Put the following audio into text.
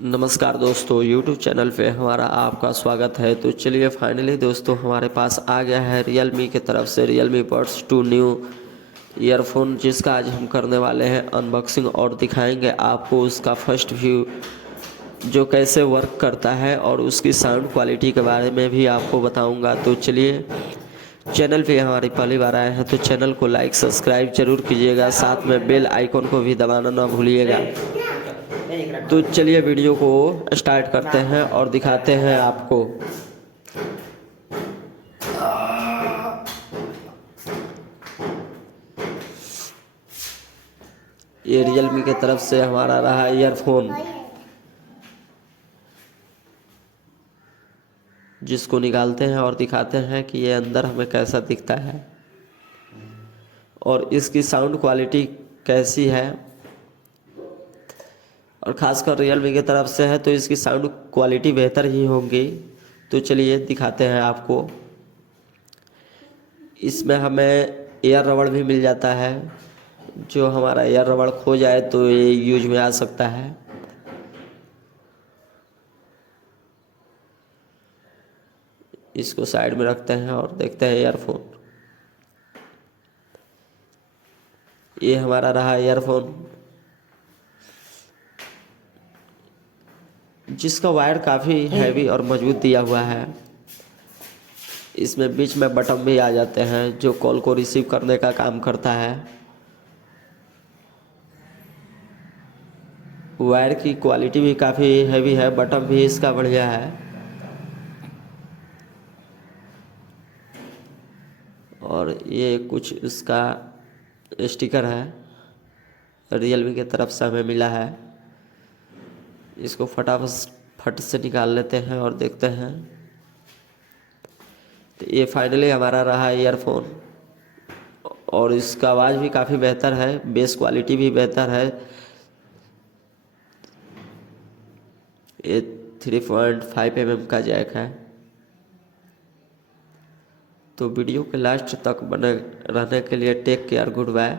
नमस्कार दोस्तों, YouTube channel पे हमारा आपका स्वागत है। तो चलिए फाइनली दोस्तों हमारे पास आ गया है Realme की तरफ से Realme Buds 2 न्यू ईयरफोन, जिसका आज हम करने वाले हैं अनबॉक्सिंग और दिखाएंगे आपको उसका फर्स्ट व्यू जो कैसे वर्क करता है और उसकी साउंड क्वालिटी के बारे में भी आपको बताऊंगा। तो चलिए, चैनल पे हमारी पहली बार आए हैं तो चैनल को लाइक सब्सक्राइब जरूर कीजिएगा, साथ में बेल आइकॉन को भी दबाना ना भूलिएगा। तो चलिए वीडियो को स्टार्ट करते हैं और दिखाते हैं आपको। ये Realme की तरफ से हमारा रहा ईयरफोन, जिसको निकालते हैं और दिखाते हैं कि ये अंदर हमें कैसा दिखता है और इसकी साउंड क्वालिटी कैसी है। और ख़ासकर Realme की तरफ से है तो इसकी साउंड क्वालिटी बेहतर ही होगी। तो चलिए दिखाते हैं आपको। इसमें हमें एयर रबड़ भी मिल जाता है, जो हमारा एयर रबड़ खो जाए तो ये यूज में आ सकता है। इसको साइड में रखते हैं और देखते हैं ईयरफोन। ये हमारा रहा ईयरफोन, जिसका वायर काफ़ी हैवी और मजबूत दिया हुआ है। इसमें बीच में बटन भी आ जाते हैं जो कॉल को रिसीव करने का काम करता है। वायर की क्वालिटी भी काफ़ी हैवी है, बटन भी इसका बढ़िया है। और ये कुछ इसका स्टिकर है, Realme की तरफ से हमें मिला है। इसको फटाफट से निकाल लेते हैं और देखते हैं। तो ये फाइनली हमारा रहा ईयरफोन, और इसका आवाज़ भी काफ़ी बेहतर है, बेस क्वालिटी भी बेहतर है। ये 3.5 mm का जैक है। तो वीडियो के लास्ट तक बने रहने के लिए टेक केयर, गुड बाय।